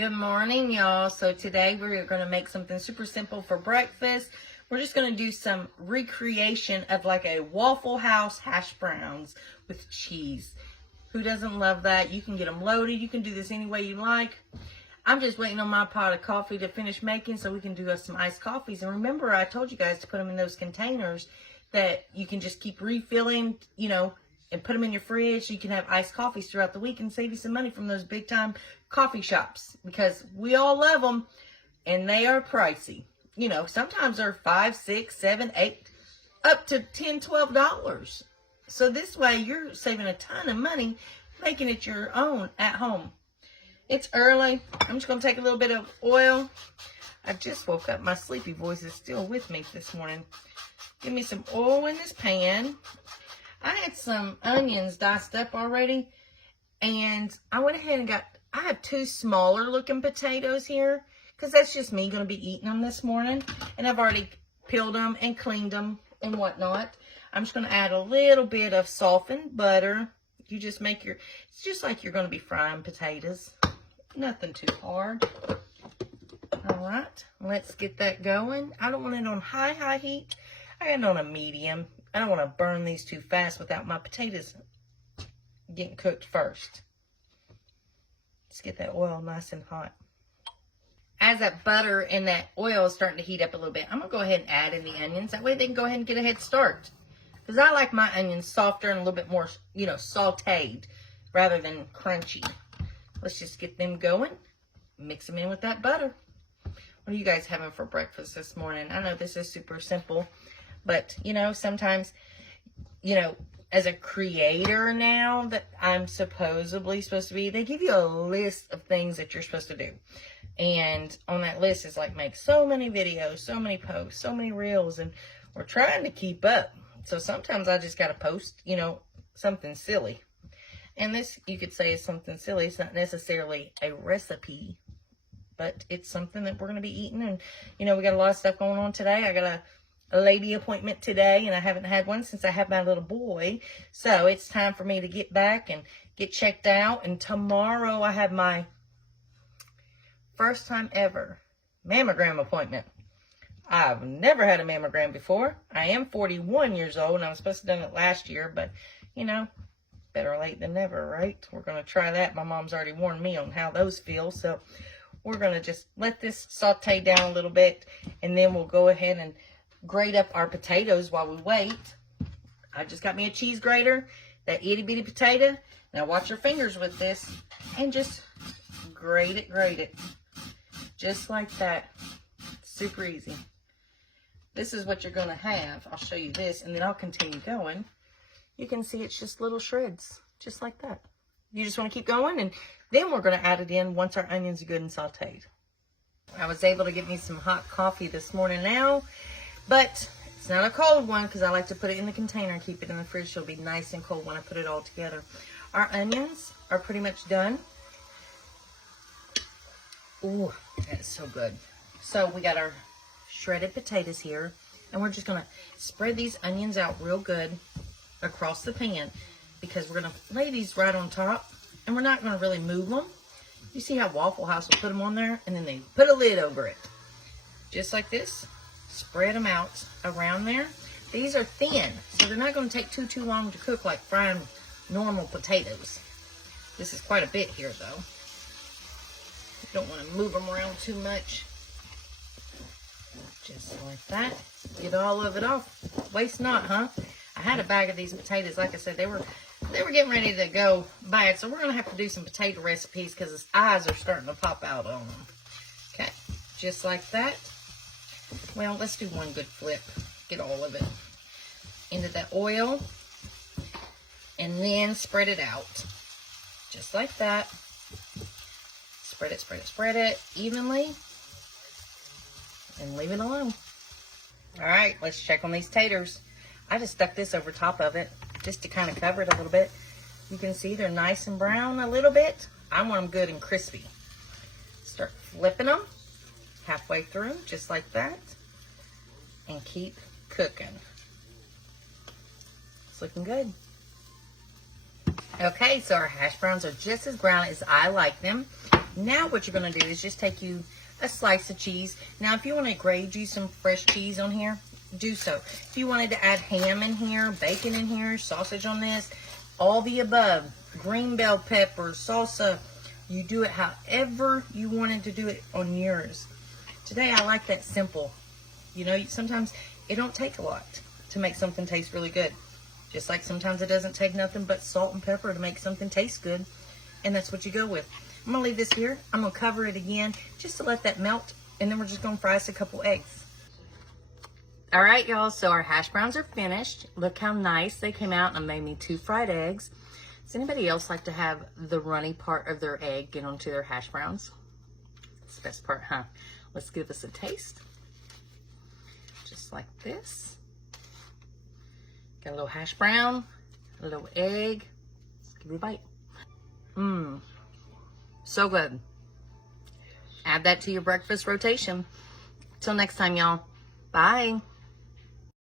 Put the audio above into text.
Good morning, y'all. So today we're going to make something super simple for breakfast. We're just going to do some recreation of like a Waffle House hash browns with cheese. Who doesn't love that? You can get them loaded. You can do this any way you like. I'm just waiting on my pot of coffee to finish making so we can do us some iced coffees. And remember, I told you guys to put them in those containers that you can just keep refilling, you know, and put them in your fridge so you can have iced coffees throughout the week and save you some money from those big time coffee shops, because we all love them and they are pricey. You know, sometimes they're $5, $6, $7, $8, up to $10, $12. So this way you're saving a ton of money making it your own at home. It's early. I'm just going to take a little bit of oil. I just woke up. My sleepy voice is still with me this morning. Give me some oil in this pan. I had some onions diced up already, and I went ahead and I have two smaller looking potatoes here, because that's just me going to be eating them this morning, and I've already peeled them and cleaned them and whatnot. I'm just going to add a little bit of softened butter. You just make it's just like you're going to be frying potatoes. Nothing too hard. All right, let's get that going. I don't want it on high heat. I got it on a medium. I don't want to burn these too fast without my potatoes getting cooked first. Let's get that oil nice and hot. As that butter and that oil is starting to heat up a little bit, I'm going to go ahead and add in the onions. That way they can go ahead and get a head start. Because I like my onions softer and a little bit more, you know, sauteed rather than crunchy. Let's just get them going. Mix them in with that butter. What are you guys having for breakfast this morning? I know this is super simple. But, you know, sometimes, you know, as a creator now that I'm supposedly supposed to be, they give you a list of things that you're supposed to do. And on that list is like make so many videos, so many posts, so many reels, and we're trying to keep up. So sometimes I just got to post, you know, something silly. And this, you could say, is something silly. It's not necessarily a recipe, but it's something that we're going to be eating. And, you know, we got a lot of stuff going on today. I got a lady appointment today, and I haven't had one since I had my little boy. So it's time for me to get back and get checked out. And tomorrow I have my first time ever mammogram appointment. I've never had a mammogram before. I am 41 years old, and I was supposed to have done it last year, but, you know, better late than never, right? We're going to try that. My mom's already warned me on how those feel, so we're going to just let this saute down a little bit, and then we'll go ahead and grate up our potatoes while we wait. I just got me a cheese grater, that itty bitty potato. Now watch your fingers with this and just grate it. Just like that. Super easy. This is what you're going to have. I'll show you this and then I'll continue going. You can see it's just little shreds, just like that. You just want to keep going, and then we're going to add it in once our onions are good and sauteed. I was able to get me some hot coffee this morning now. But it's not a cold one because I like to put it in the container and keep it in the fridge so it'll be nice and cold when I put it all together. Our onions are pretty much done. Ooh, that is so good. So we got our shredded potatoes here, and we're just going to spread these onions out real good across the pan, because we're going to lay these right on top, and we're not going to really move them. You see how Waffle House will put them on there, and then they put a lid over it. Just like this. Spread them out around there. These are thin, so they're not going to take too long to cook like frying normal potatoes. This is quite a bit here, though. You don't want to move them around too much. Just like that. Get all of it off. Waste not, huh? I had a bag of these potatoes. Like I said, they were getting ready to go bad, so we're going to have to do some potato recipes because his eyes are starting to pop out on them. Okay, just like that. Well, let's do one good flip. Get all of it into that oil. And then spread it out. Just like that. Spread it evenly. And leave it alone. Alright, let's check on these taters. I just stuck this over top of it just to kind of cover it a little bit. You can see they're nice and brown a little bit. I want them good and crispy. Start flipping them halfway through, just like that, and keep cooking. It's looking good. Okay, so our hash browns are just as brown as I like them. Now what you're going to do is just take you a slice of cheese. Now if you want to grate you some fresh cheese on here, do so. If you wanted to add ham in here, bacon in here, sausage on this, all the above, green bell pepper, salsa, you do it however you wanted to do it on yours. Today I like that simple. You know, sometimes it don't take a lot to make something taste really good. Just like sometimes it doesn't take nothing but salt and pepper to make something taste good. And that's what you go with. I'm going to leave this here. I'm going to cover it again just to let that melt. And then we're just going to fry us a couple eggs. All right, y'all. So our hash browns are finished. Look how nice they came out. And I made me 2 fried eggs. Does anybody else like to have the runny part of their egg get onto their hash browns? That's the best part, huh? Let's give this a taste. Just like this. Got a little hash brown, a little egg. Let's give it a bite. Mmm, so good. Add that to your breakfast rotation. Till next time, y'all. Bye.